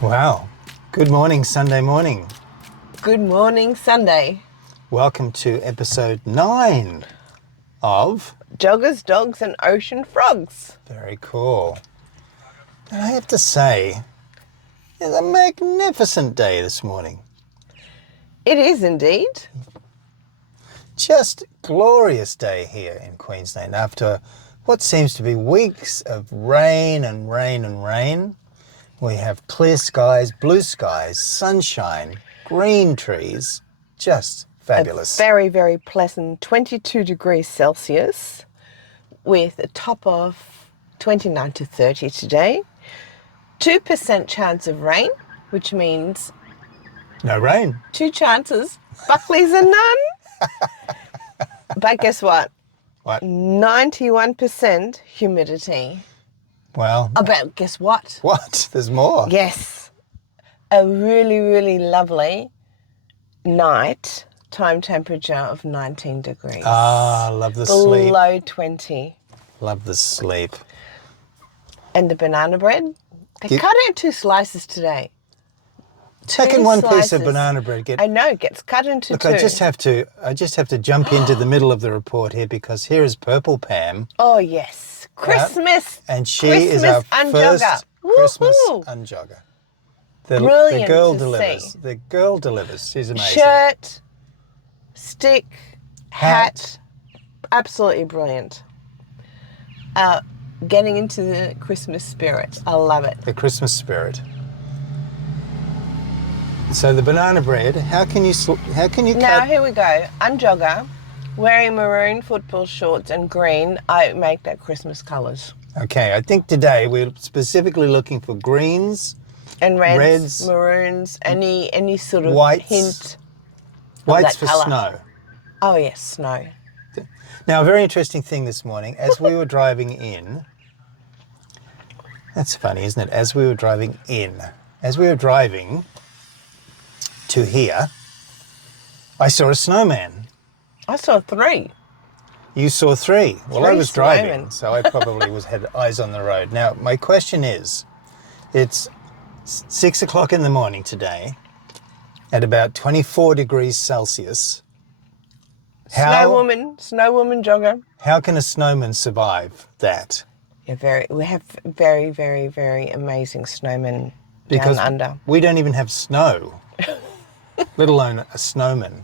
Wow. Good morning, Sunday morning. Good morning, Sunday. Welcome to episode 9 of... Joggers, dogs and ocean frogs. Very cool. And I have to say, it's a magnificent day this morning. It is indeed. Just glorious day here in Queensland after what seems to be weeks of rain and rain and rain. We have clear skies, blue skies, sunshine, green trees, just fabulous. A very, very pleasant 22 degrees Celsius with a top of 29 to 30 today. 2% chance of rain, which means... No rain. 2 chances, Buckley's a none. But guess what? What? 91% humidity. Well... About guess what? What? There's more. Yes. A really, really lovely night, time temperature of 19 degrees. Ah, love the sleep. Below 20. Love the sleep. And the banana bread, they cut out 2 slices today. How can one piece of slices. banana bread get... I know, gets cut into Look, 2. I just have to jump into the middle of the report here because here is Purple Pam. Oh, yes. Christmas. And she Christmas is our unjogger. first Christmas Woohoo. unjogger. Brilliant the girl to delivers. see. The girl delivers. She's amazing. Shirt, stick, hat. Absolutely brilliant. Getting into the Christmas spirit. I love it. The Christmas spirit. So the banana bread, how can you Now, cut... here we go. Unjogger, wearing maroon football shorts and green. I make that Christmas colours. Okay, I think today we're specifically looking for greens, And reds, Reds. maroons, any sort of Whites. hint. whites that for colour. snow. Oh, yes, snow. Now, a very interesting thing this morning, as we were driving in, that's funny, isn't it? As we were driving to here, I saw a snowman. I saw 3. You saw 3. Well, I 3 was driving, snowmen. so I probably had eyes on the road. Now, my question is, it's 6 o'clock in the morning today, at about 24 degrees Celsius. Snow woman jogger. How can a snowman survive that? Yeah, we have very, very, very amazing snowmen Because down under. we don't even have snow, let alone a snowman.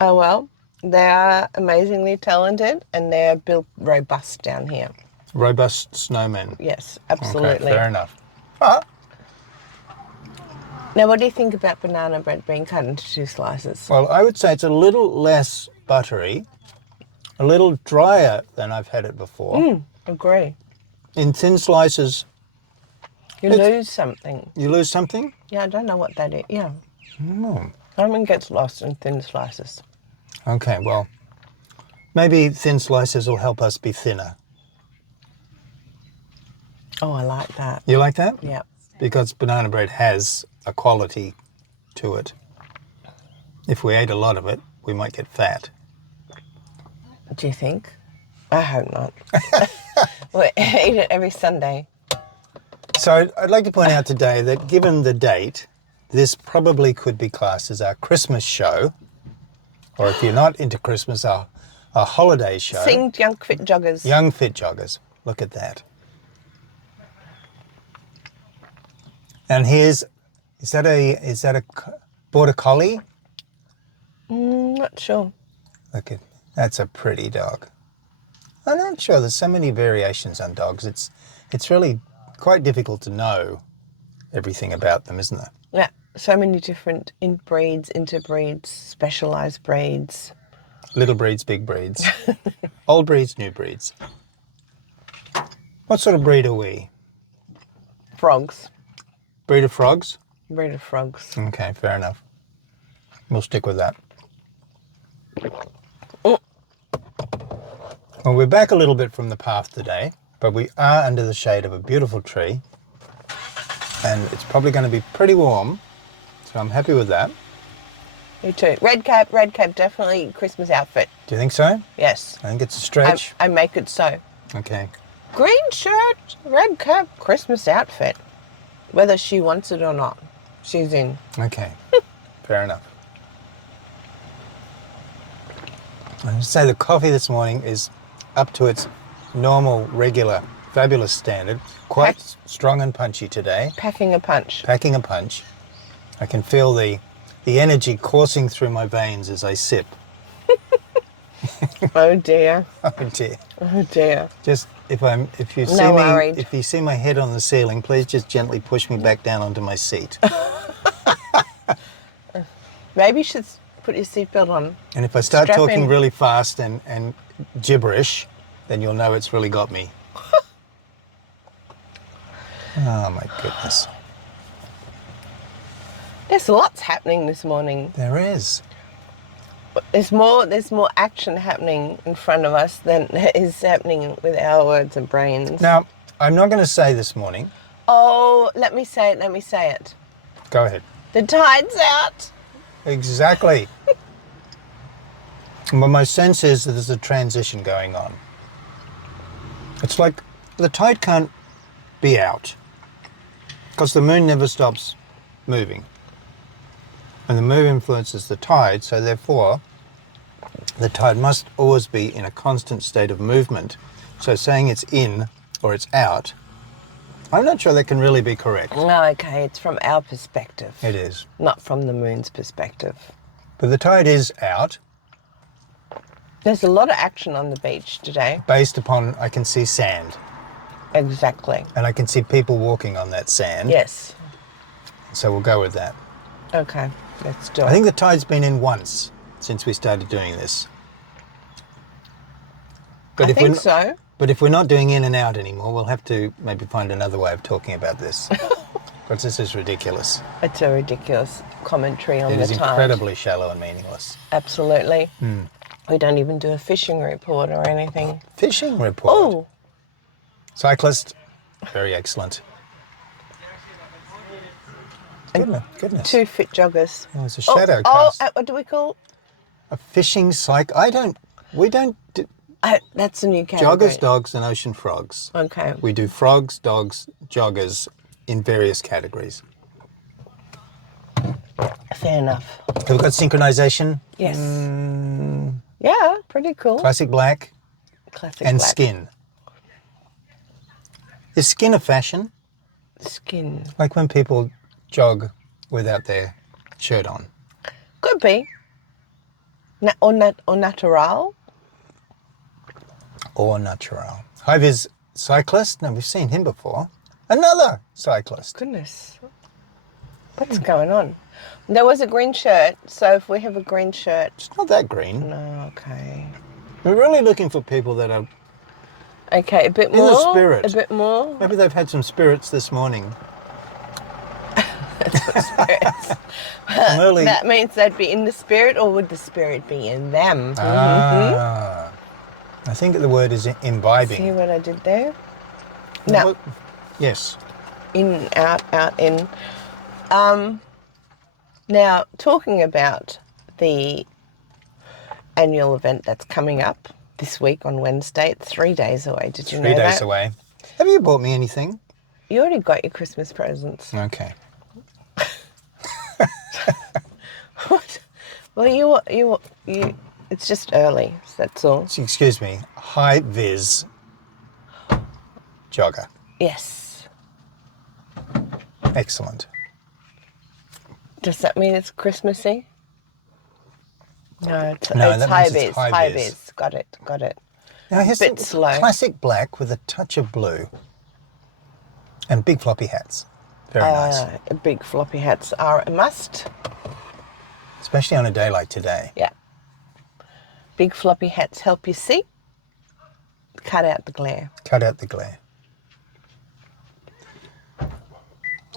Oh, well, they are amazingly talented and they're built robust down here. Robust snowmen. Yes, absolutely. Okay, fair enough. Ah, Now, what do you think about banana bread being cut into 2 slices? well, I would say it's a little less buttery, a little drier than I've had it before. Agree. In thin slices, You lose something. you lose something. Yeah, I don't know what that is. Yeah. Oh. Something gets lost in thin slices. Okay, well, maybe thin slices will help us be thinner. Oh, I like that. You like that? Yeah. Because banana bread has a quality to it. If we ate a lot of it, we might get fat. Do you think? I hope not. We eat it every Sunday. So I'd like to point out today that given the date, this probably could be classed as our Christmas show, or if you're not into Christmas, our holiday show. Sing Young Fit Joggers. Young Fit Joggers. Look at that. And here's, is that a border collie? Not sure. Look at, that's a pretty dog. I'm not sure. There's so many variations on dogs. It's really quite difficult to know everything about them, isn't there? Yeah, so many different breeds, interbreeds, specialised breeds. Little breeds, big breeds. Old breeds, new breeds. What sort of breed are we? Frogs. Breed of frogs? Breed of frogs. Okay, fair enough. We'll stick with that. Well, we're back a little bit from the path today, but we are under the shade of a beautiful tree, and it's probably going to be pretty warm, so I'm happy with that. Me too. Red cap, definitely Christmas outfit. Do you think so? Yes. I think it's a stretch. I make it so. Okay. Green shirt, red cap, Christmas outfit. Whether she wants it or not, she's in. Okay, fair enough. I would say the coffee this morning is up to its normal, regular, fabulous standard. Quite strong and punchy today. Packing a punch. Packing a punch. I can feel the energy coursing through my veins as I sip. Oh dear. Oh dear. Oh dear. Just if you see No me, worried. if you see my head on the ceiling, please just gently push me back down onto my seat. Maybe you should put your seatbelt on. And if I start Strap talking in. really fast and gibberish, then you'll know it's really got me. Oh my goodness. There's lots happening this morning. There is. There's more action happening in front of us than is happening with our words and brains. Now, I'm not going to say this morning. Oh, let me say it. Go ahead. The tide's out. Exactly. But my sense is that there's a transition going on. It's like the tide can't be out because the moon never stops moving. And the moon influences the tide, so therefore the tide must always be in a constant state of movement. So saying it's in or it's out, I'm not sure that can really be correct. No, okay, it's from our perspective. It is. Not from the moon's perspective. But the tide is out There's a lot of action on the beach today. based upon I can see sand Exactly. and I can see people walking on that sand. Yes. So we'll go with that. Okay, let's do it. I think the tide's been in once since we started doing this. But I if think we're, so. But if we're not doing in and out anymore, we'll have to maybe find another way of talking about this. Because this is ridiculous. It's a ridiculous commentary on It the is tide. incredibly shallow and meaningless. Absolutely. We don't even do a fishing report or anything. Fishing report. Oh, Cyclist, very excellent. Goodness. 2 fit joggers. There's a shadow Oh, cast. what do we call? A fishing cycle. We don't do That's a new category. joggers, dogs and ocean frogs. Okay. We do frogs, dogs, joggers in various categories. Fair enough. Have we got synchronization? Yes. Yeah, pretty cool. Classic black Classic and black. skin. Is skin a fashion? Skin. Like when people jog without their shirt on? Could be. Or natural. Or natural. Hi-vis cyclist? No, we've seen him before. Another cyclist. Goodness. What's going on? There was a green shirt, so if we have a green shirt... It's not that green. No, okay. We're really looking for people that are... Okay, a bit In more. the spirit. A bit more. Maybe they've had some spirits this morning. Some early... That means they'd be in the spirit, or would the spirit be in them? Ah. I think the word is imbibing. See what I did there? No. What- Yes. In, out, in. Now, talking about the annual event that's coming up this week on Wednesday, it's 3 days away. Did you know 3 that? days away. Have you bought me anything? You already got your Christmas presents. Okay. What? Well, you. It's just early. That's all. Excuse me. High-vis jogger. Yes. Excellent. Does that mean it's Christmassy? No, it's No, that high means vis. it's high High vis. vis. Got it. Now, here's Bit some slow. classic black with a touch of blue. And big floppy hats. Very nice. Big floppy hats are a must. Especially on a day like today. Yeah. Big floppy hats help you see. Cut out the glare. Cut out the glare.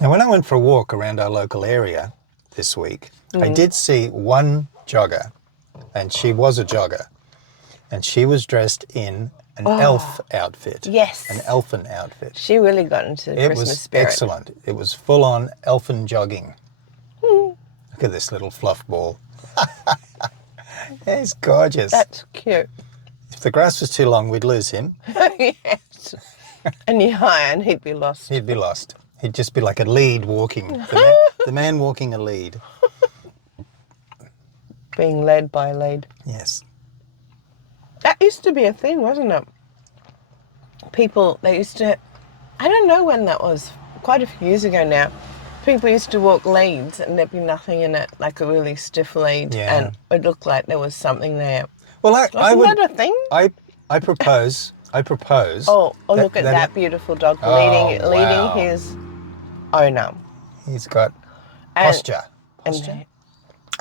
Now, when I went for a walk around our local area this week, I did see one jogger, and she was a jogger, and she was dressed in an elf outfit. Yes. An elfin outfit. She really got into the It Christmas was spirit. excellent. It was full-on elfin jogging. Look at this little fluff ball. He's gorgeous. That's cute. If the grass was too long, we'd lose him. Yes. And he'd be lost. He'd be lost. He'd just be like a lead walking. The man walking a lead. Being led by a lead. Yes. That used to be a thing, wasn't it? People, they used to, I don't know when that was, quite a few years ago now. People used to walk leads and there'd be nothing in it, like a really stiff lead, Yeah. and it looked like there was something there. Well, I would. Wasn't that a thing? I propose. Oh, look at that beautiful dog leading wow. his owner. He's got And- posture. And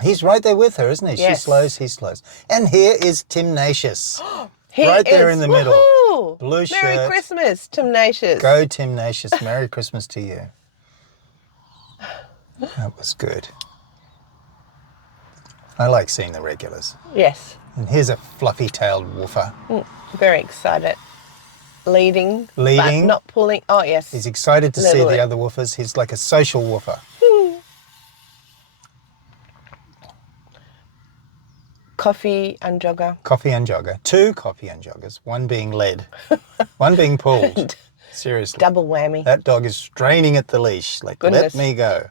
He's right there with her, isn't he? Yes. She slows, he slows. And here is Timnacious. he Right there is- in the middle. woohoo! Blue Merry shirt. Christmas, Timnacious. Go Timnacious. Merry Christmas to you. That was good. I like seeing the regulars. Yes, And here's a fluffy-tailed woofer. very excited. Leading, Leading. but not pulling. Oh, yes. He's excited to see Little the bit. other woofers. He's like a social woofer. Coffee and jogger. Coffee and jogger. 2 coffee and joggers. 1 being led. 1 being pulled. Seriously. Double whammy. That dog is straining at the leash. Like, Goodness. let me go.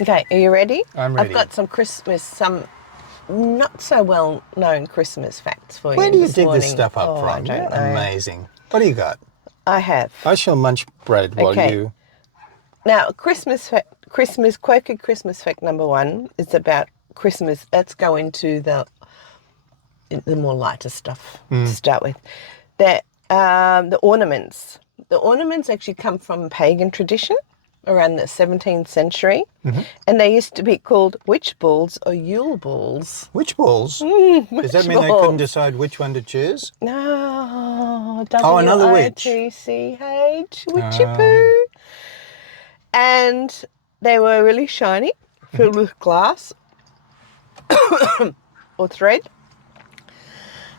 Okay, are you ready? I'm ready. I've got some not so well known Christmas facts for you. Where do you this dig morning. this stuff up Oh, from? I don't You're know. amazing. What do you got? I have. I shall munch bread while Okay. you... Now, quirky Christmas fact number 1 is about Christmas. Let's go into the more lighter stuff to start with. The ornaments. The ornaments actually come from pagan tradition around the 17th century, and they used to be called witch balls or Yule balls. Witch balls? Does that mean they balls. couldn't decide which one to choose? No, Oh, another witch. W-I-T-C-H, witchy poo. And they were really shiny, filled with glass or thread.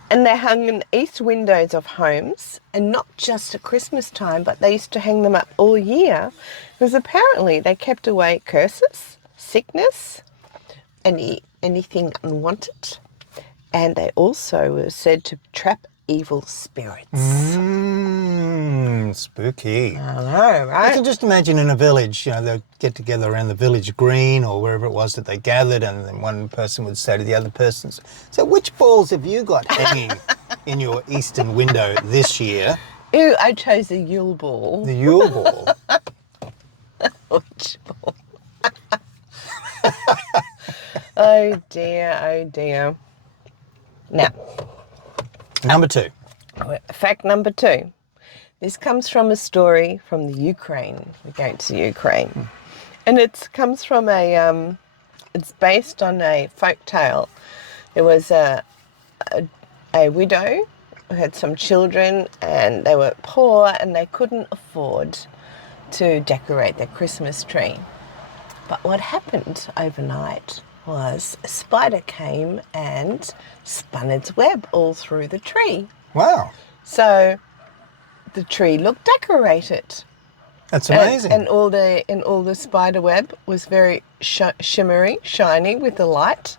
And they hung in east windows of homes, and not just at Christmas time, but they used to hang them up all year, because apparently they kept away curses, sickness, anything unwanted, and they also were said to trap evil spirits. Spooky. I know, I right? can just imagine in a village, they'd get together around the village green or wherever it was that they gathered, and then one person would say to the other person, so which balls have you got hanging in your eastern window this year? Ew, I chose the Yule ball. The Yule ball. Witch ball. Oh dear, oh dear. Now, Number 2. fact number 2. This comes from a story from the Ukraine. We're going to Ukraine. And it comes from it's based on a folk tale. There was a widow who had some children, and they were poor and they couldn't afford to decorate their Christmas tree. But what happened overnight was a spider came and spun its web all through the tree. Wow. So the tree looked decorated. That's amazing. And all the spider web was very shimmery, shiny with the light,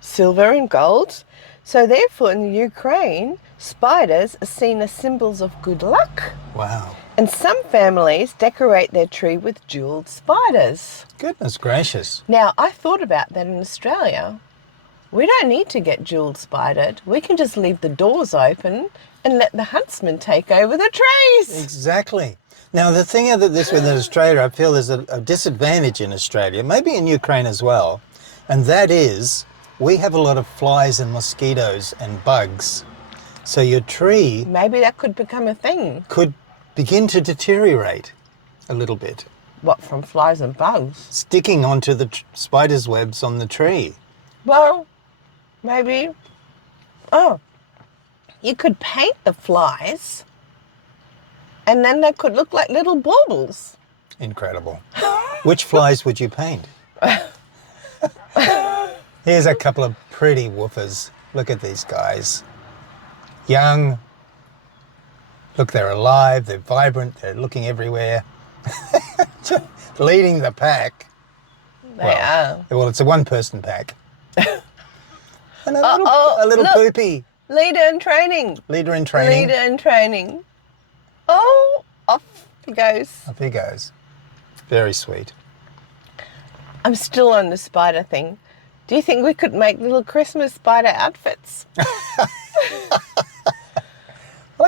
silver and gold. So therefore in the Ukraine, spiders are seen as symbols of good luck. Wow. And some families decorate their tree with jeweled spiders. Goodness gracious. Now, I thought about that in Australia. We don't need to get jeweled spidered. We can just leave the doors open and let the huntsman take over the trees. Exactly. Now, the thing with this with Australia, I feel there's a disadvantage in Australia, maybe in Ukraine as well, and that is we have a lot of flies and mosquitoes and bugs. So your tree Maybe that could become a thing. could begin to deteriorate a little bit, What, from flies and bugs? sticking onto the spider's webs on the tree. Well, maybe. Oh, you could paint the flies and then they could look like little baubles. Incredible. Which flies would you paint? Here's a couple of pretty woofers. Look at these guys. Young. Look, they're alive, they're vibrant, they're looking everywhere. Leading the pack. They are. Well, it's a one-person pack. And a Oh, little look. poopy. Leader in training. Leader in training. Leader in training. Oh, off he goes. Off he goes. Very sweet. I'm still on the spider thing. Do you think we could make little Christmas spider outfits? Well,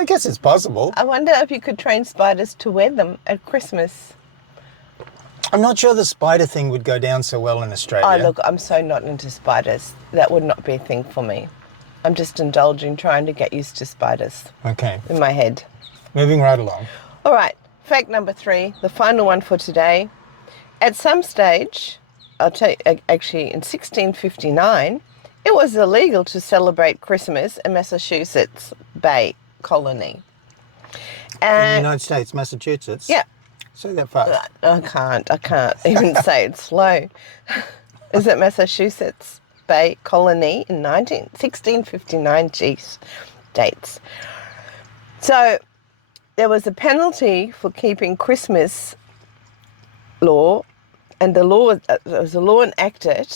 I guess it's possible. I wonder if you could train spiders to wear them at Christmas. I'm not sure the spider thing would go down so well in Australia. Oh, look, I'm so not into spiders. That would not be a thing for me. I'm just indulging, trying to get used to spiders Okay, in my head. moving right along. All right, fact number 3, the final one for today. At some stage, I'll tell you, actually in 1659, it was illegal to celebrate Christmas in Massachusetts Bay Colony. In the United States, Massachusetts. Yeah. Say that fast. I can't even say it slow. Is it Massachusetts Bay Colony in 1659? Geez, dates. So there was a penalty for keeping Christmas law, and the law there was a law enacted,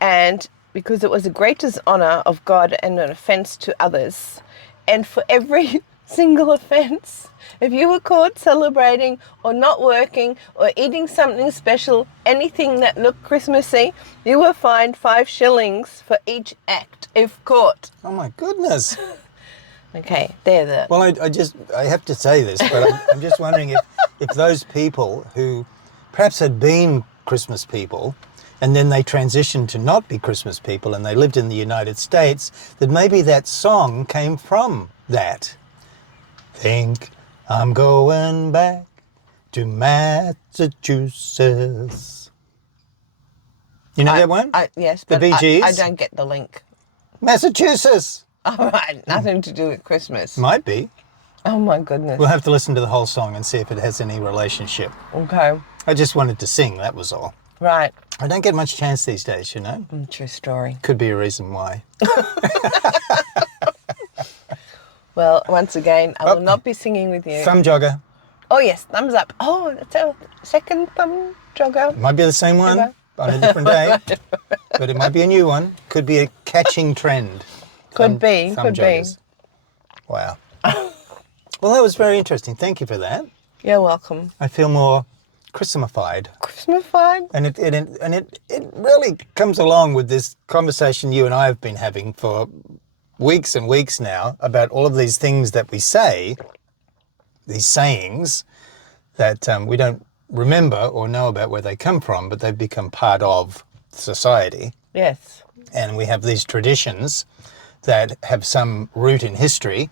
and because it was the greatest honour of God and an offence to others, and for every single offence, if you were caught celebrating or not working or eating something special, anything that looked Christmassy, you were fined 5 shillings for each act if caught. Oh my goodness. Okay, they're the... Well, I have to say this, but I'm just wondering if those people who perhaps had been Christmas people and then they transitioned to not be Christmas people and they lived in the United States, that maybe that song came from that. Think I'm going back to Massachusetts. You know that one? Yes, The but Bee Gees? I don't get the link. Massachusetts. All right, nothing to do with Christmas. Might be. Oh my goodness. We'll have to listen to the whole song and see if it has any relationship. Okay, I just wanted to sing, that was all. right. I don't get much chance these days, you know. True story. Could be a reason why. Well, once again, I will not be singing with you. Thumb jogger. Oh yes, thumbs up. Oh, that's a second thumb jogger. Might be the same one Okay. on a different day, but it might be a new one. Could be a catching trend. Could be. joggers. Wow. Well, that was very interesting. Thank you for that. You're welcome. I feel more Christmasified. Christmasified? And it really comes along with this conversation you and I have been having for weeks and weeks now about all of these things that we say, these sayings that we don't remember or know about where they come from, but they've become part of society. Yes. And we have these traditions that have some root in history,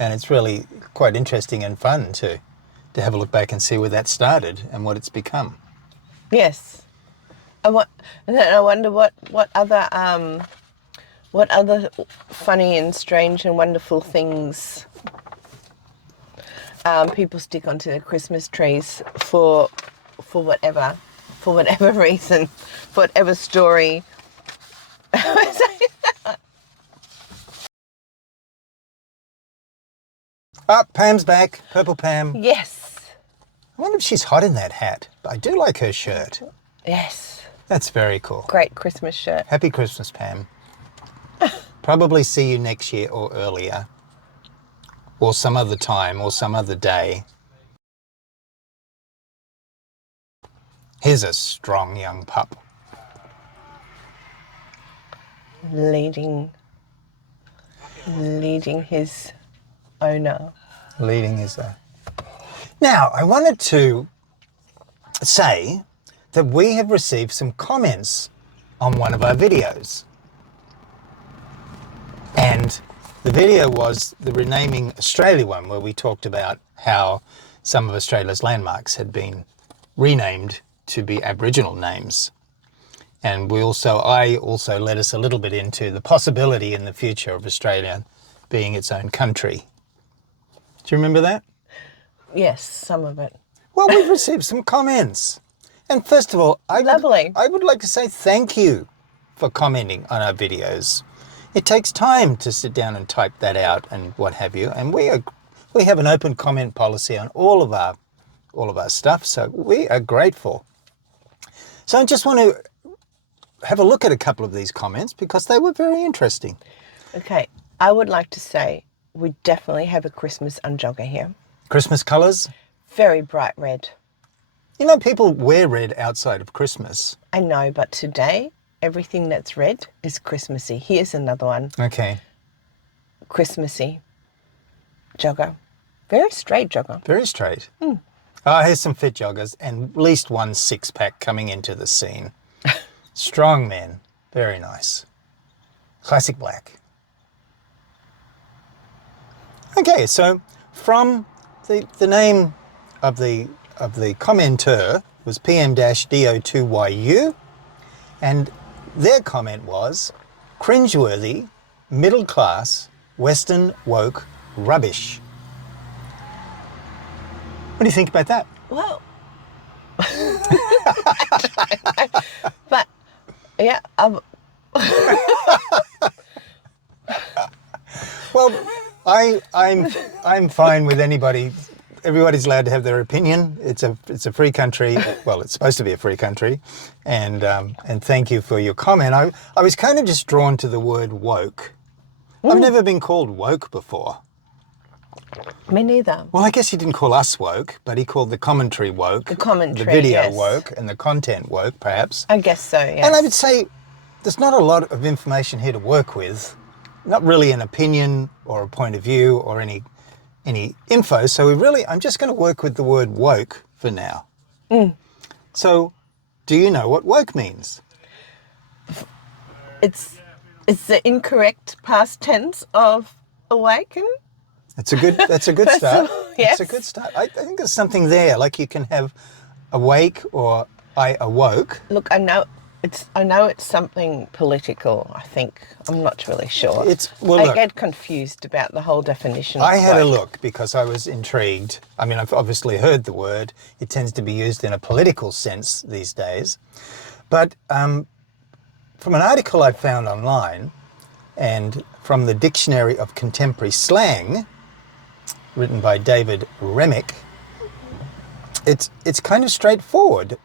and it's really quite interesting and fun to have a look back and see where that started and what it's become. Yes. And I wonder what other funny and strange and wonderful things people stick onto their Christmas trees for whatever reason, for whatever story. Pam's back. Purple Pam. Yes. I wonder if she's hot in that hat. I do like her shirt. Yes. That's very cool. Great Christmas shirt. Happy Christmas, Pam. Probably see you next year or earlier, or some other time, or some other day. Here's a strong young pup. Leading his owner. Leading his... Now, I wanted to say that we have received some comments on one of our videos. And the video was the Renaming Australia one, where we talked about how some of Australia's landmarks had been renamed to be Aboriginal names. And I also led us a little bit into the possibility in the future of Australia being its own country. Do you remember that? Yes, some of it. Well, we've received some comments. And first of all, I would like to say thank you for commenting on our videos. It takes time to sit down and type that out and what have you. And we have an open comment policy on all of our stuff, so we are grateful. So I just want to have a look at a couple of these comments because they were very interesting. Okay. I would like to say we definitely have a Christmas unjogger here. Christmas colours? Very bright red. You know, people wear red outside of Christmas. I know, but today, everything that's red is Christmassy. Here's another one. Okay. Christmassy jogger. Very straight jogger. Very straight. Here's some fit joggers and at least one six-pack coming into the scene. Strong men. Very nice. Classic black. Okay, so from the name of the commenter was PM-DO2YU, and their comment was cringeworthy, middle class, Western woke rubbish. What do you think about that? Well, but yeah, Well, I'm fine with anybody. Everybody's allowed to have their opinion. It's a free country. Well, it's supposed to be a free country, and thank you for your comment. I was kind of just drawn to the word woke. I've never been called woke before. me neither. Well, I guess he didn't call us woke, but he called the commentary woke. The commentary, the video yes. woke, and the content woke, perhaps. I guess so, yes. And I would say there's not a lot of information here to work with. Not really an opinion or a point of view or any info. So I'm just going to work with the word woke for now. So, do you know what woke means? It's the incorrect past tense of awaken. That's a good start. Yes. It's a good start. I think there's something there, like you can have awake or I awoke. Look, I know it's something political, I think. I'm not really sure. I get confused about the whole definition of I had a woke. look because I was intrigued. I mean, I've obviously heard the word. It tends to be used in a political sense these days. But from an article I found online and from the Dictionary of Contemporary Slang, written by David Remick, it's kind of straightforward.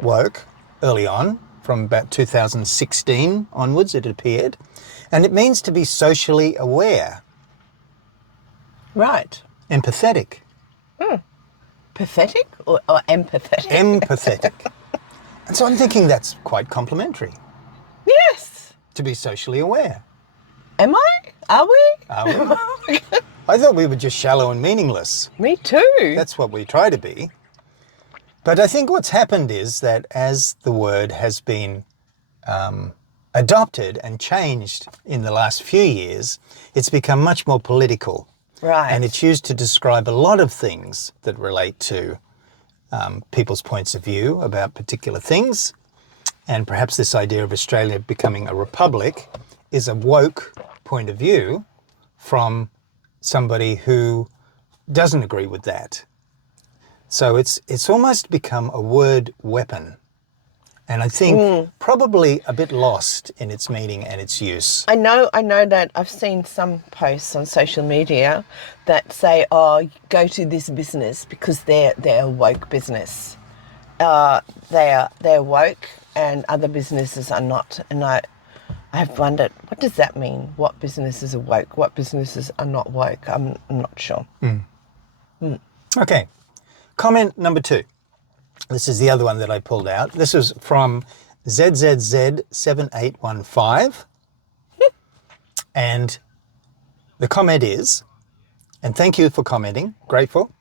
Woke early on, from about 2016 onwards it appeared, and it means to be socially aware, Right. empathetic. Pathetic or empathetic? Empathetic. And so I'm thinking that's quite complimentary, Yes. to be socially aware. Am I? Are we? Are we? I thought we were just shallow and meaningless. Me too. That's what we try to be. But I think what's happened is that as the word has been adopted and changed in the last few years, it's become much more political. Right. And it's used to describe a lot of things that relate to people's points of view about particular things. And perhaps this idea of Australia becoming a republic is a woke point of view from somebody who doesn't agree with that. So it's almost become a word weapon. And I think probably a bit lost in its meaning and its use. I know that I've seen some posts on social media that say, "Oh, go to this business because they're a woke business. They're woke, and other businesses are not." And I've wondered, what does that mean? What businesses are woke? What businesses are not woke? I'm not sure. Okay, comment number 2. This is the other one that I pulled out. This was from ZZZ7815. And the comment is, and thank you for commenting, grateful,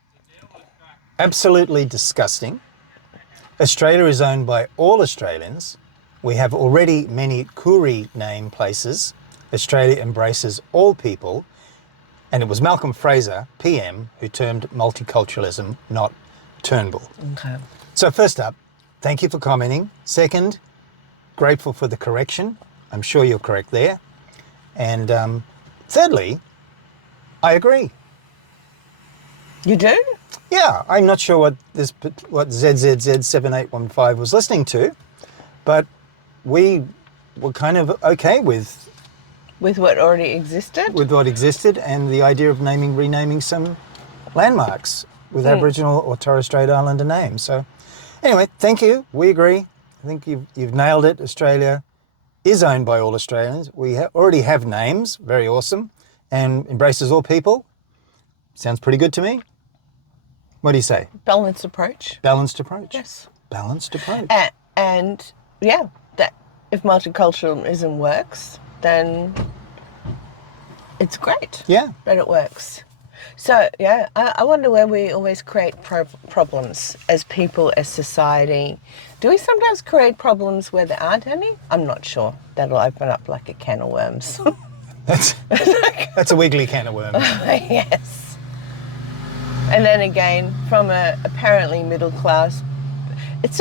absolutely disgusting. Australia is owned by all Australians. We have already many Koori name places. Australia embraces all people. And it was Malcolm Fraser, PM, who termed multiculturalism, not Turnbull. Okay. So first up, thank you for commenting. Second, grateful for the correction. I'm sure you're correct there. And thirdly, I agree. You do? Yeah, I'm not sure what ZZZ7815 was listening to, but we were kind of okay with What already existed? what existed and the idea of renaming some landmarks with Aboriginal or Torres Strait Islander names. So anyway, thank you. We agree. I think you've nailed it, Australia. is owned by all Australians. We already have names, very awesome, and embraces all people. Sounds pretty good to me. What do you say? Balanced approach. Balanced approach. Yes. Balanced approach. And yeah, that if multiculturalism works, then it's great. Yeah. That it works. So yeah, I wonder where we always create problems as people, as society. Do we sometimes create problems where there aren't any? I'm not sure. That'll open up like a can of worms. That's a wiggly can of worms. Yes. And then again, from a apparently middle class, it's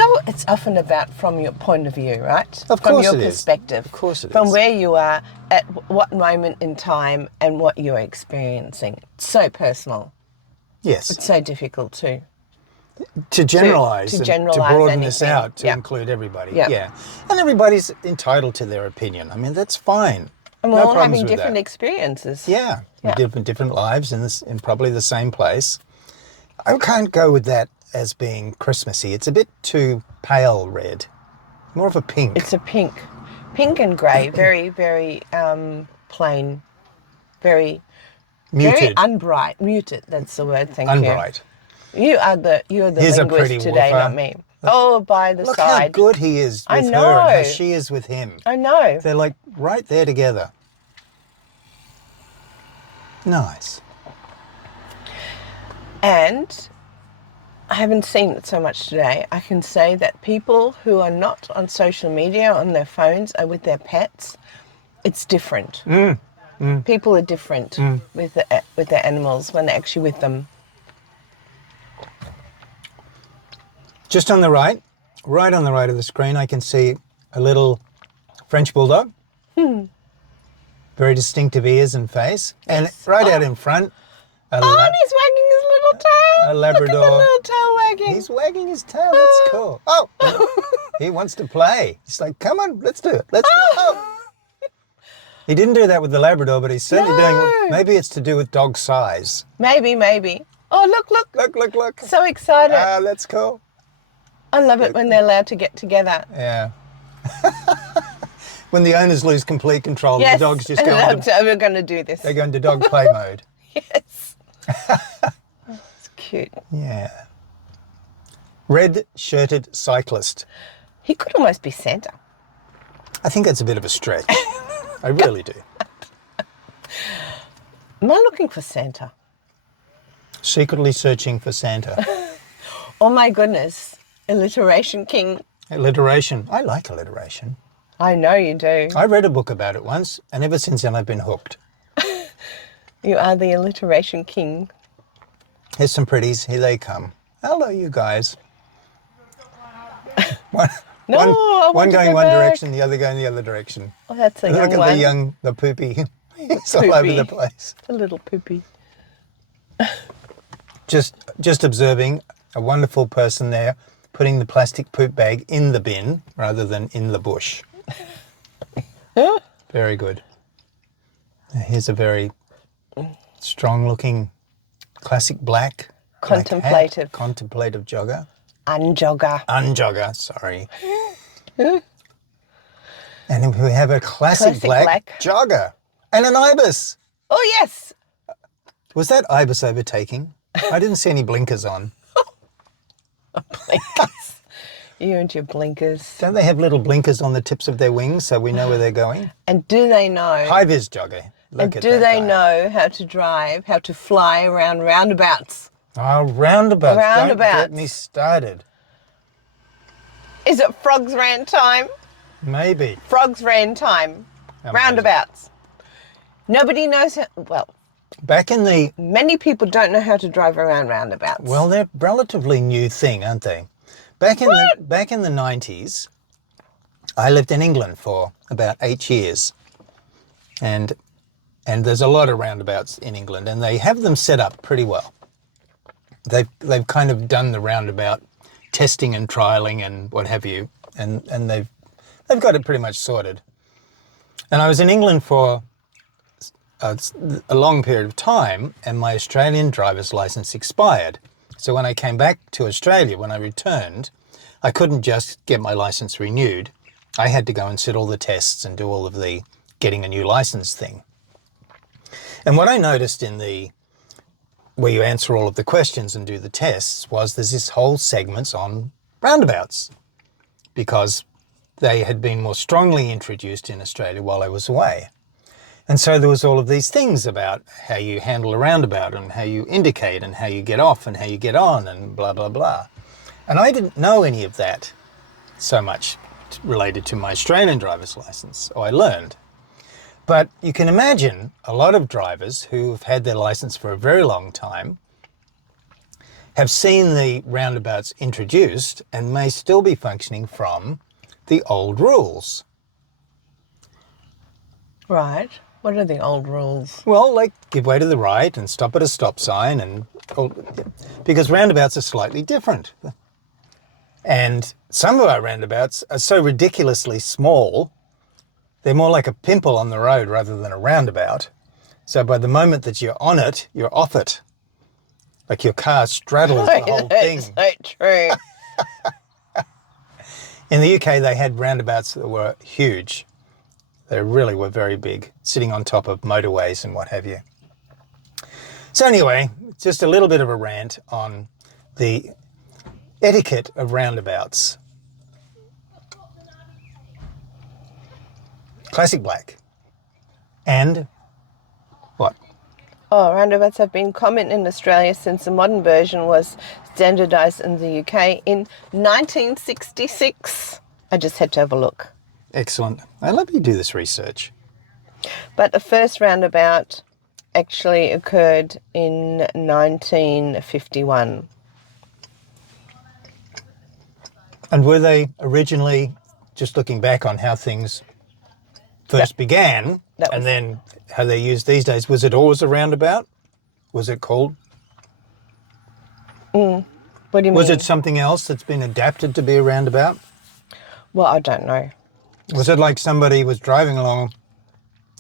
often about from your point of view, right? Of from course your it is. perspective. Of course it is. From where you are at what moment in time and what you're experiencing. It's so personal. Yes. It's so difficult too. To generalise, to and to broaden this anything. out, to include everybody. Yep. Yeah. And everybody's entitled to their opinion. I mean, that's fine. And we're No all problems having with different that. experiences. Yeah. Yeah. We live different lives in probably the same place. I can't go with that as being Christmassy. It's a bit too pale red. More of a pink. It's a pink and grey, very, very plain, very Muted. very unbright. Muted, that's the word, thank Unbright. you. You're the Here's a linguist pretty today, woofer. not me. Oh, by the Look side. how good he is I with her and how know. she is with him. I know. They're like right there together. Nice. And I haven't seen it so much today. I can say that people who are not on social media, on their phones, are with their pets, it's different. People are different with their animals when they're actually with them. Just on the right on the right of the screen, I can see a little French bulldog. Very distinctive ears and face. And right out in front, And he's wagging his little tail. a Labrador. Look at the little tail wagging. He's wagging his tail. That's cool. Oh, he wants to play. He's like, come on, let's do it. Let's do it. He didn't do that with the Labrador, but he's certainly doing it. Maybe it's to do with dog size. Maybe. Oh, look. Look. So excited. That's cool. I love it when they're allowed to get together. Yeah. When the owners lose complete control, Yes. the dogs just go into, We're going to do this. they go into dog play mode. Yes. It's cute. Yeah. Red shirted cyclist. He could almost be Santa. I think that's a bit of a stretch. I really do. Am I looking for Santa? Secretly searching for Santa. Oh my goodness. Alliteration king. Alliteration. I like alliteration. I know you do. I read a book about it once, and ever since then I've been hooked. You are the alliteration king. Here's some pretties. Here they come. Hello, you guys. One I want one to going go one back. direction, the other going the other direction. Oh, that's a young Look one. at the poopy. It's all over Poopy. the place. A little poopy. Just observing a wonderful person there putting the plastic poop bag in the bin rather than in the bush. Very good. Now here's a very strong looking classic black Contemplative. hat, contemplative jogger. Unjogger. Unjogger, sorry. And we have a classic black jogger and an ibis. Oh, yes. Was that ibis overtaking? I didn't see any blinkers on. Blinkers. You and your blinkers. Don't they have little blinkers on the tips of their wings so we know where they're going? And do they know? High-vis jogger. Look And at do that they guy. know how to drive, how to fly around roundabouts? Oh, roundabouts. Roundabouts. Don't get me started. Is it frogs ran time? Maybe. Frogs ran time. Amazing. Roundabouts. Nobody knows how, well, Back in the, many people don't know how to drive around roundabouts. well, they're a relatively new thing, aren't they? Back in the 90s, I lived in England for about 8 years. And there's a lot of roundabouts in England, and they have them set up pretty well. They've kind of done the roundabout testing and trialing and what have you, and they've got it pretty much sorted. And I was in England for a long period of time, and my Australian driver's license expired. So when I came back to Australia, when I returned, I couldn't just get my license renewed. I had to go and sit all the tests and do all of the getting a new license thing. And what I noticed where you answer all of the questions and do the tests was there's this whole segments on roundabouts because they had been more strongly introduced in Australia while I was away. And so there was all of these things about how you handle a roundabout and how you indicate and how you get off and how you get on and blah, blah, blah. And I didn't know any of that so much related to my Australian driver's license, so I learned. But you can imagine a lot of drivers who've had their license for a very long time have seen the roundabouts introduced and may still be functioning from the old rules. Right. What are the old rules? Well, like give way to the right and stop at a stop sign, and because roundabouts are slightly different. And some of our roundabouts are so ridiculously small, they're more like a pimple on the road rather than a roundabout. So by the moment that you're on it, you're off it. Like your car straddles the whole thing. That's so true. In the UK, they had roundabouts that were huge. They really were very big, sitting on top of motorways and what have you. So anyway, just a little bit of a rant on the etiquette of roundabouts. Classic black. And what? Oh, roundabouts have been common in Australia since the modern version was standardised in the UK in 1966. I just had to have a look. Excellent. I love you do this research. But the first roundabout actually occurred in 1951. And were they originally, just looking back on how things first began, and then how they're used these days, was it always a roundabout? Was it called? What do you mean? Was it something else that's been adapted to be a roundabout? Well, I don't know. Was it like somebody was driving along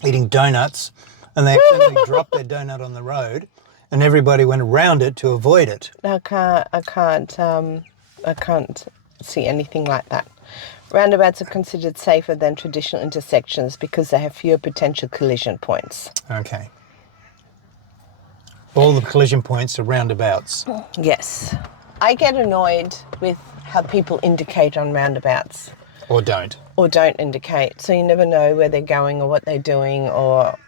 eating donuts and they accidentally dropped their donut on the road and everybody went around it to avoid it? I can't see anything like that. Roundabouts are considered safer than traditional intersections because they have fewer potential collision points. Okay. All the collision points are roundabouts. Yes. I get annoyed with how people indicate on roundabouts. Or don't. Or don't indicate. So you never know where they're going or what they're doing or...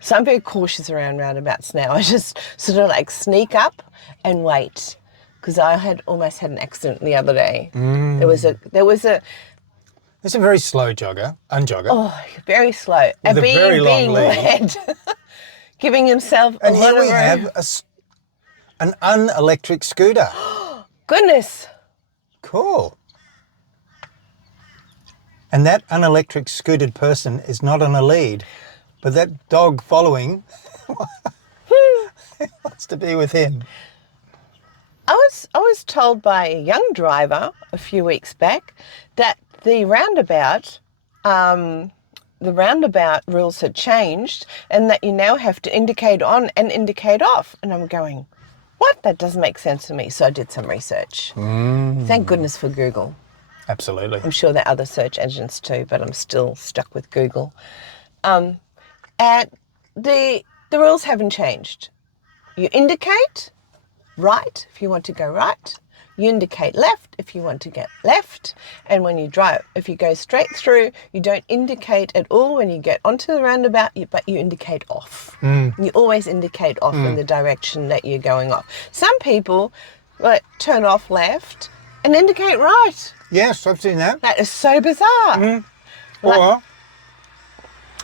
So I'm very cautious around roundabouts now. I just sort of like sneak up and wait. Because I almost had an accident the other day. There was a It's a very slow unjogger. Oh, very slow. With a very long lead. Led. Giving himself And a lot here of we room. have an unelectric scooter. Goodness. Cool. And that unelectric scooted person is not on a lead, but that dog following wants to be with him. I was told by a young driver a few weeks back that the roundabout rules had changed and that you now have to indicate on and indicate off. And I'm going, what? That doesn't make sense to me. So I did some research. Thank goodness for Google. Absolutely. I'm sure there are other search engines too, but I'm still stuck with Google. And the rules haven't changed. You indicate right if you want to go right. You indicate left if you want to get left. And when you drive, if you go straight through, you don't indicate at all when you get onto the roundabout, but you indicate off. You always indicate off in the direction that you're going off. Some people turn off left and indicate right. Yes, I've seen that. That is so bizarre. Or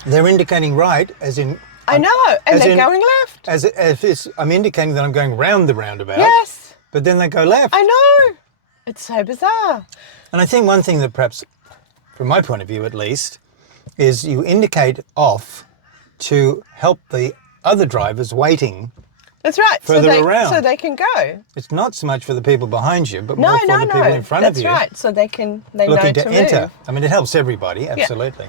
they're indicating right, as in... I know, and they're going left. As if I'm indicating that I'm going round the roundabout. Yes. But then they go left. I know. It's so bizarre. And I think one thing that perhaps, from my point of view at least, is you indicate off to help the other drivers waiting. That's right. Further around. So they can go. It's not so much for the people behind you, but more for the people in front of you. That's right. So they know looking to enter. move. I mean, it helps everybody, absolutely.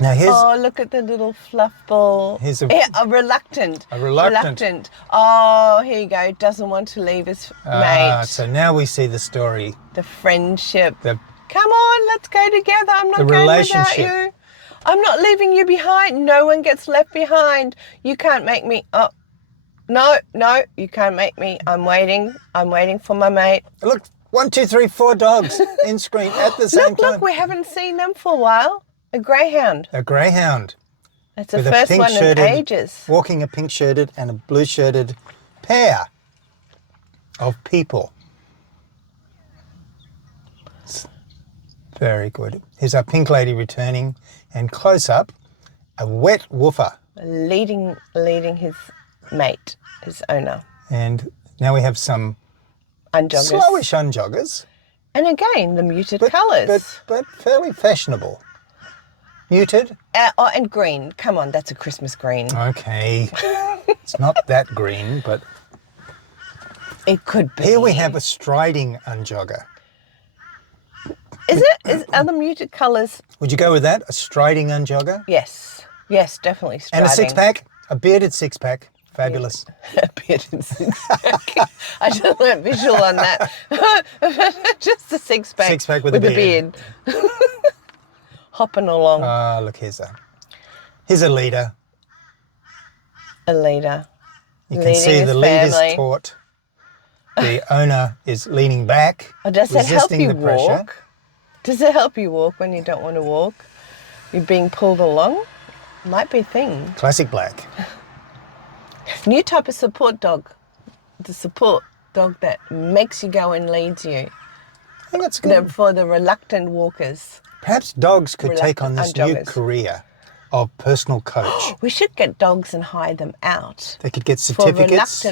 Now here's... Oh, look at the little fluff ball. Here's a reluctant. A reluctant. Oh, here you go. Doesn't want to leave his mate. So now we see the story. The friendship. The Come on, let's go together. I'm not The going without relationship. you. I'm not leaving you behind. No one gets left behind. You can't make me. Oh, no, you can't make me. I'm waiting. I'm waiting for my mate. Look, 1, 2, 3, 4 dogs in screen at the same time. Look, we haven't seen them for a while. A greyhound. A greyhound. That's the With a first one in pink-shirted, ages. walking a pink-shirted and a blue-shirted pair of people. It's very good. Here's our pink lady returning, and close up, a wet woofer. Leading his mate, his owner. And now we have some Unjoggers. slowish unjoggers, And again, the muted colours. but fairly fashionable. Muted. And green. Come on, that's a Christmas green. Okay. It's not that green, but It could be. here we have a striding unjogger. Is it? Are the muted colours? Would you go with that? A striding unjogger? Yes. Yes, definitely striding. And a six-pack? A bearded six-pack. Fabulous. A bearded six-pack. I just went visual on that. Just a six-pack. Six-pack with a beard. Hopping along. Look, here's a leader. A leader. You can see the lead is taut. The owner is leaning back, Oh, does it help resisting you the pressure. walk? Does it help you walk when you don't want to walk? You're being pulled along? Might be a thing. Classic black. New type of support dog. The support dog that makes you go and leads you. I think that's good. For the reluctant walkers. Perhaps dogs could take on this new unjoggers. career of personal coach. We should get dogs and hire them out. They could get certificates.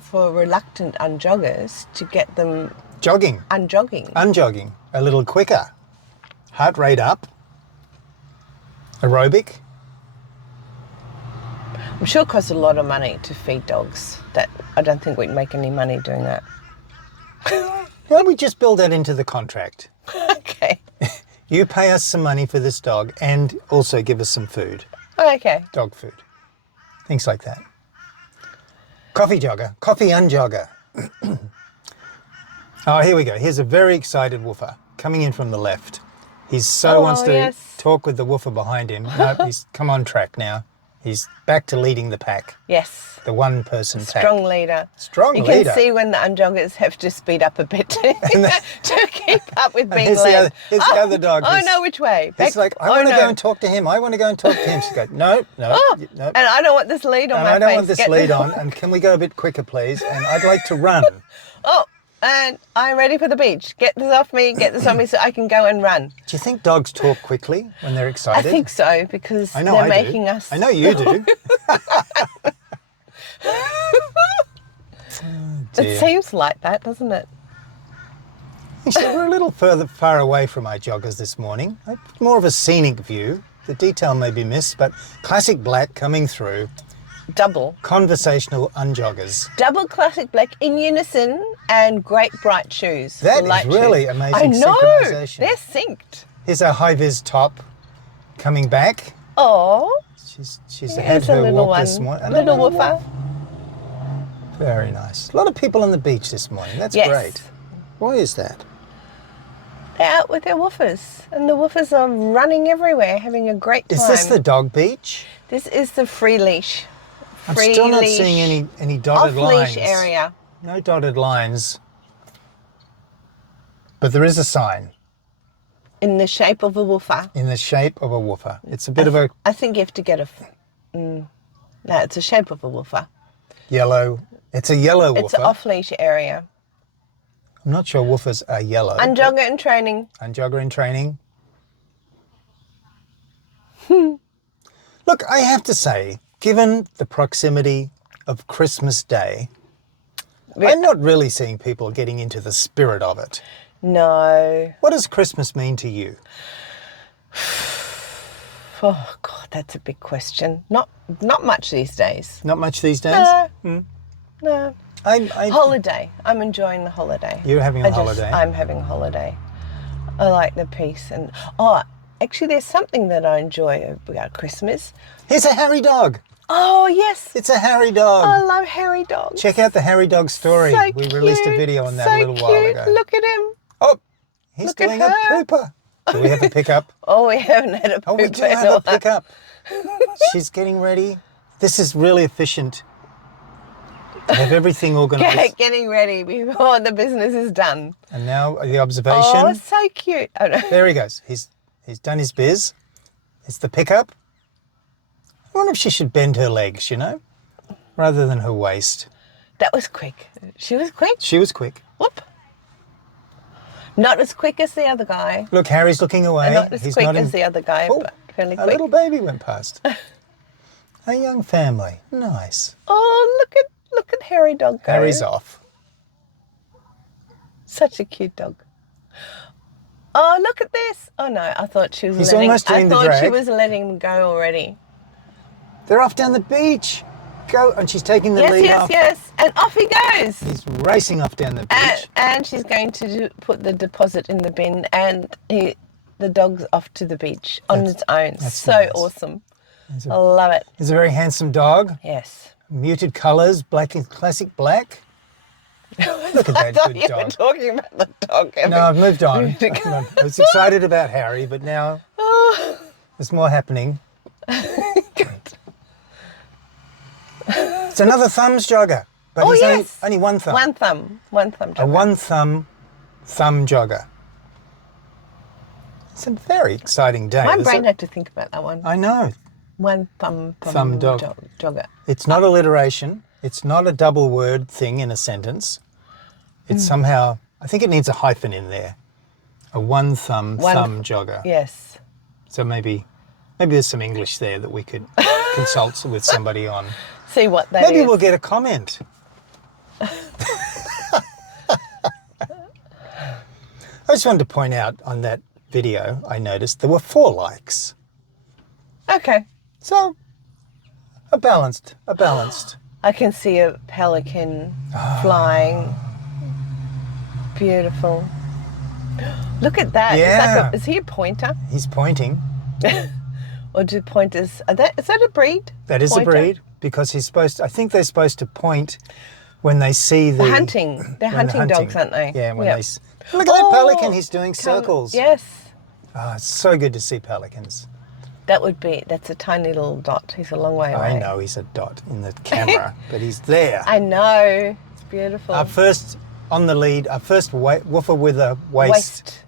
For reluctant unjoggers to get them Jogging. unjogging. Unjogging. A little quicker. Heart rate up. Aerobic. I'm sure it costs a lot of money to feed dogs. That I don't think we'd make any money doing that. Why don't we just build that into the contract? Okay. You pay us some money for this dog and also give us some food. Okay. Dog food. Things like that. Coffee jogger. Coffee unjogger. Oh, here we go. Here's a very excited woofer coming in from the left. He wants to yes. talk with the woofer behind him. Nope, he's come on track now. He's back to leading the pack. Yes. The one-person pack. Strong leader. Strong you leader. You can see when the unjoggers have to speed up a bit to keep up with being led. Here's the other dog. Oh, no, which way? It's like, I want to go and talk to him. I want to go and talk to him. She's going, no. And no. I don't want this lead on my face. I don't want this lead on. And can we go a bit quicker, please? And I'd like to run. Oh, and I'm ready for the beach. Get this off me, so I can go and run. Do you think dogs talk quickly when they're excited? I think so, because I know they're I making do. us... I know you do. It seems like that, doesn't it? Actually, we're a little far away from our joggers this morning. More of a scenic view. The detail may be missed, but classic black coming through. Double. Conversational unjoggers. Double classic black in unison and great bright shoes. That light is really shoes. amazing I know. synchronization. They're synced. Here's our high-vis top coming back. Oh, She's had her little walk one. this morning. Little woofer. Very nice. A lot of people on the beach this morning. That's Yes. great. Why is that? They're out with their woofers, and the woofers are running everywhere, having a great time. Is this the dog beach? This is the free leash. I'm still not seeing any dotted lines. Off-leash area. No dotted lines. But there is a sign. In the shape of a woofer. In the shape of a woofer. It's a bit of a I think you have to get no, it's a shape of a woofer. yellow. It's a yellow woofer. It's an off-leash area. I'm not sure woofers are yellow. Unjogger in training. Unjogger in training. Look, I have to say, given the proximity of Christmas Day, I'm not really seeing people getting into the spirit of it. No. What does Christmas mean to you? Oh, God, that's a big question. Not much these days. Not much these days? No. No. I Holiday. I'm enjoying the holiday. You're having a holiday? I'm having a holiday. I like the peace. And actually, there's something that I enjoy about Christmas. Here's a hairy dog. Oh, yes. It's a hairy dog. I love hairy dogs. Check out the hairy dog story. So We released a cute, video on that so a little while cute. ago. Look at him. Oh, He's Look at doing a her. pooper. Do we have a pickup? Oh, we haven't had a Oh, we poop do in have a while. pickup. She's getting ready. This is really efficient. To have everything organised. Getting ready before the business is done. And now the observation. Oh, so cute. Oh, no. There he goes. He's done his biz. It's the pickup. I wonder if she should bend her legs, you know, rather than her waist. That was quick. She was quick. She was quick. Whoop. Not as quick as the other guy. Look, Harry's looking away. Not as He's quick not as the other guy, Oh, but fairly a quick. little baby went past. A young family. Nice. Oh, look at Harry dog go. Harry's off. Such a cute dog. Oh, look at this. Oh no, I thought she was He's letting. almost doing I the thought she drag. was letting him go already. They're off down the beach. Go, and she's taking the lead off. Yes, and off he goes. He's racing off down the beach. And she's going to put the deposit in the bin, and the dog's off to the beach on its own. So nice. awesome. He's I love it. a very handsome dog. Yes. Muted colours, black and classic black. Look at I that thought good you dog. were talking about the dog. No, I've moved on. Moved on. I was excited about Harry, but now there's more happening. It's another thumbs jogger, but Oh, he's yes. only one thumb. One thumb. A one thumb jogger. It's a very exciting day. My There's brain had to think about that one. I know. One thumb dog. jogger. It's not alliteration. It's not a double word thing in a sentence. It's somehow, I think it needs a hyphen in there. A one thumb jogger. Yes. So maybe there's some English there that we could consult with somebody on. See what that Maybe is. we'll get a comment. I just wanted to point out on that video, I noticed there were 4 likes. Okay. So, a balanced. I can see a pelican flying. Beautiful. Look at that. Yeah. Is he a pointer? He's pointing. Or do pointers, is that a breed? That is Pointer? a breed because I think they're supposed to point when they see the... Hunting. They're hunting dogs, aren't they? Yeah, when Yep. they... Look at that pelican, he's doing circles. Yes. Oh, it's so good to see pelicans. That's a tiny little dot. He's a long way away. I know he's a dot in the camera, but he's there. I know. It's beautiful. Our first on the lead, our first woofer with a waist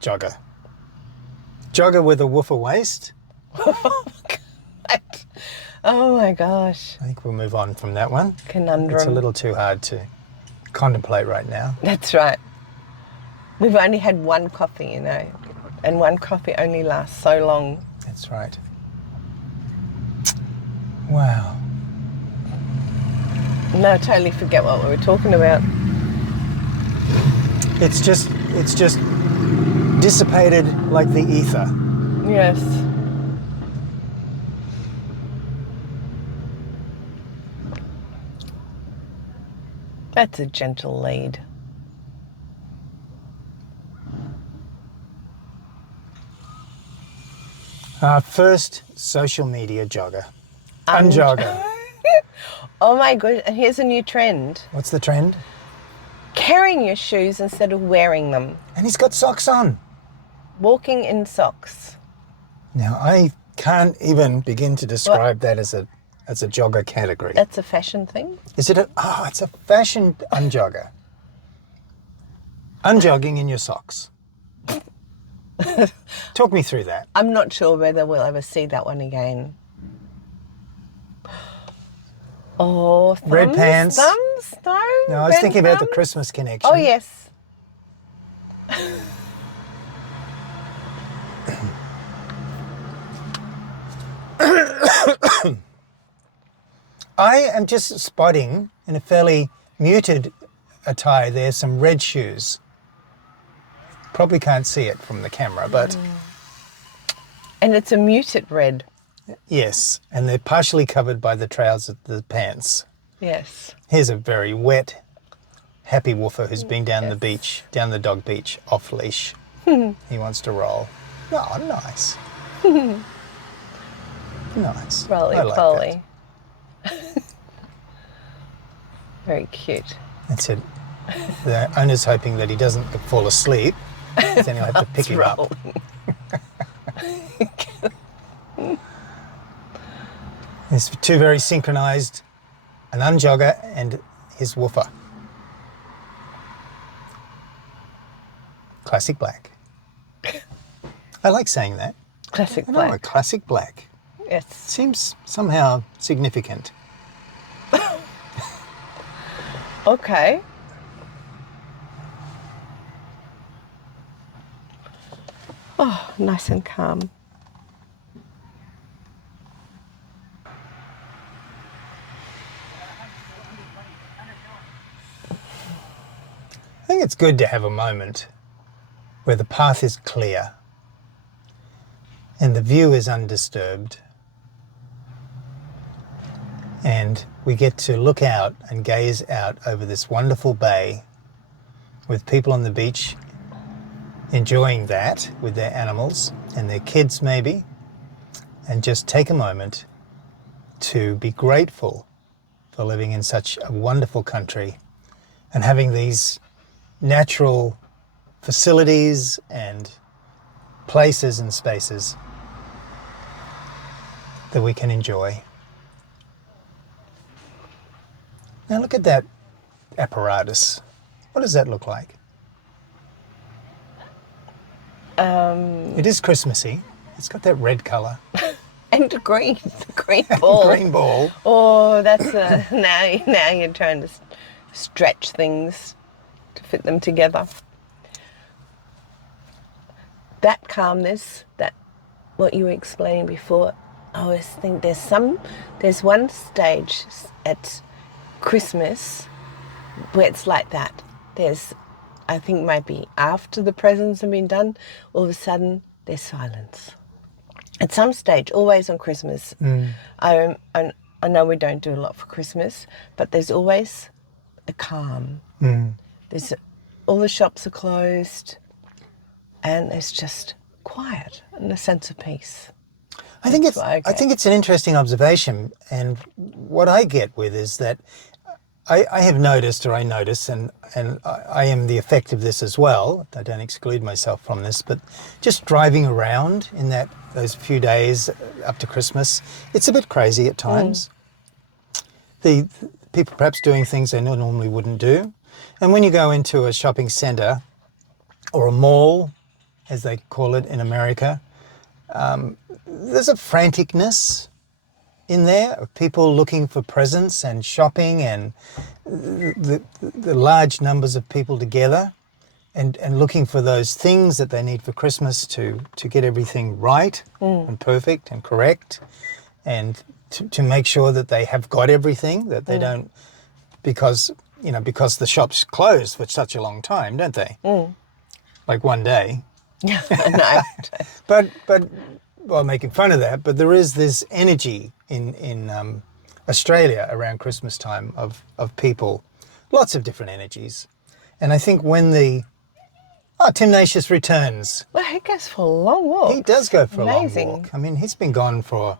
jogger. Jogger with a woofer waist. Oh my gosh. I think we'll move on from that one. Conundrum. It's a little too hard to contemplate right now. That's right. We've only had one coffee, you know, and one coffee only lasts so long. That's right. Wow. No, I totally forget what we were talking about. It's just dissipated like the ether. Yes. That's a gentle lead. Our first social media jogger. Unjogger. Oh my goodness, and here's a new trend. What's the trend? Carrying your shoes instead of wearing them. And he's got socks on. Walking in socks. Now, I can't even begin to describe that as a jogger category. That's a fashion thing? Is it it's a fashion unjogger. Unjogging in your socks. Talk me through that. I'm not sure whether we'll ever see that one again. Oh, thumbs? Red pants. Thumbs? No? No, I was Red thinking about the thumbs? Christmas connection. Oh, yes. I am just spotting in a fairly muted attire there some red shoes. Probably can't see it from the camera, but And it's a muted red. yes, and they're partially covered by the trousers, the pants. Yes. Here's a very wet, happy woofer who's been down the beach, down the dog beach, off leash. He wants to roll. Oh, nice. Nice. Roly I like poly. Very cute. That's it. The owner's hoping that he doesn't fall asleep Then you'll have to pick him up. There's two very synchronised, an unjogger and his woofer. Classic black. I like saying that. Classic I know, a black. classic black. Yes. Seems somehow significant. Okay. Oh, nice and calm. I think it's good to have a moment where the path is clear and the view is undisturbed, and we get to look out and gaze out over this wonderful bay with people on the beach enjoying that with their animals and their kids maybe, and just take a moment to be grateful for living in such a wonderful country and having these natural facilities and places and spaces that we can enjoy. Now look at that apparatus. What does that look like? It is Christmassy. It's got that red colour. And the green ball. Green ball. Oh, that's now you're trying to stretch things to fit them together. That calmness, that what you were explaining before, I always think there's one stage at Christmas where it's like that. I think maybe after the presents have been done, all of a sudden there's silence. At some stage, always on Christmas, I know we don't do a lot for Christmas, but there's always a calm. There's all the shops are closed, and there's just quiet and a sense of peace. I think it's an interesting observation, and what I get with is that I have noticed, or I notice, and I am the effect of this as well. I don't exclude myself from this, but just driving around in those few days up to Christmas, it's a bit crazy at times. The people perhaps doing things they normally wouldn't do, and when you go into a shopping centre or a mall, as they call it in America, there's a franticness in there of people looking for presents and shopping, and the large numbers of people together and looking for those things that they need for Christmas to get everything right and perfect and correct, and to make sure that they have got everything, that they don't, because the shops close for such a long time, don't they? Like one day. Yeah, no. But well, making fun of that, but there is this energy in Australia around Christmas time of people, lots of different energies. And I think when Tim Natius returns. Well, he goes for a long walk. He does go for Amazing. a long walk. I mean, he's been gone for,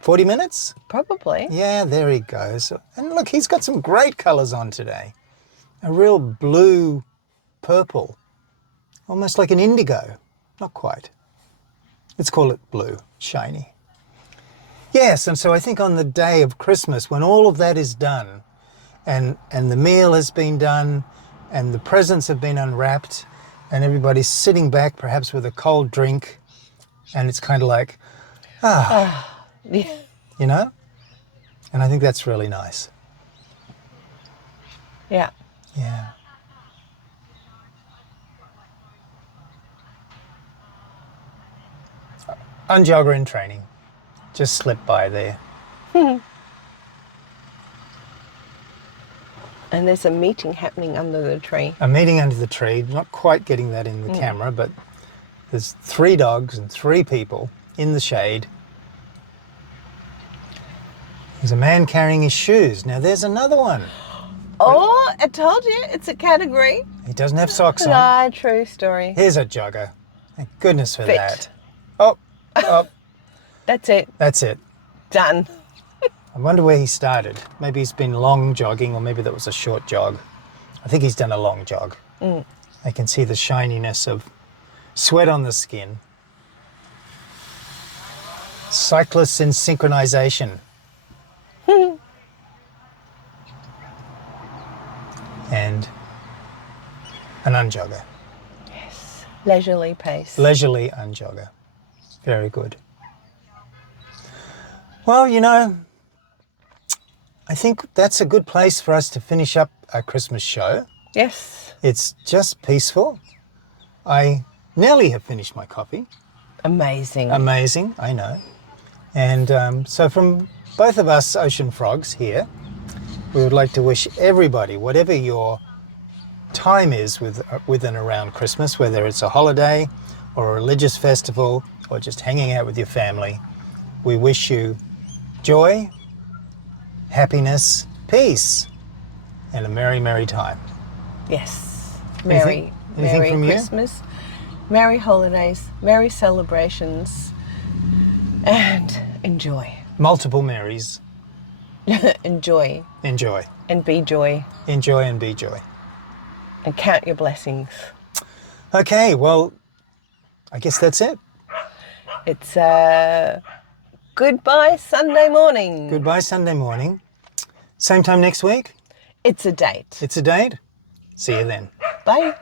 40 minutes? Probably. Yeah, there he goes. And look, he's got some great colours on today. A real blue purple, almost like an indigo. Not quite. Let's call it blue, shiny. Yes, and so I think on the day of Christmas, when all of that is done, and the meal has been done, and the presents have been unwrapped, and everybody's sitting back perhaps with a cold drink, and it's kind of like, Yeah. you know? And I think that's really nice. Yeah. Yeah. Unjogger in training. Just slipped by there. And there's a meeting happening under the tree. A meeting under the tree, not quite getting that in the camera, but there's 3 dogs and 3 people in the shade. There's a man carrying his shoes. Now there's another one. Oh, I told you, it's a category. He doesn't have socks on. No, true story. Here's a jogger. Thank goodness for Fit. that. Oh, That's it. that's it. Done. I wonder where he started. Maybe he's been long jogging, or maybe that was a short jog. I think he's done a long jog. And I can see the shininess of sweat on the skin. Cyclists in synchronization. And an unjogger. Yes. Leisurely pace. Leisurely unjogger. Very good. Well, you know, I think that's a good place for us to finish up our Christmas show. Yes. It's just peaceful. I nearly have finished my coffee. Amazing. Amazing, I know. And so from both of us ocean frogs here, we would like to wish everybody, whatever your time is with and around Christmas, whether it's a holiday or a religious festival or just hanging out with your family, we wish you joy, happiness, peace, and a merry, merry time. Yes. Anything Merry from you? Christmas, merry holidays, merry celebrations, and enjoy. Multiple merries. Enjoy. Enjoy. And be joy. Enjoy and be joy. And count your blessings. Okay, well, I guess that's it. It's goodbye Sunday morning. Goodbye Sunday morning. Same time next week. It's a date. It's a date. See you then. Bye.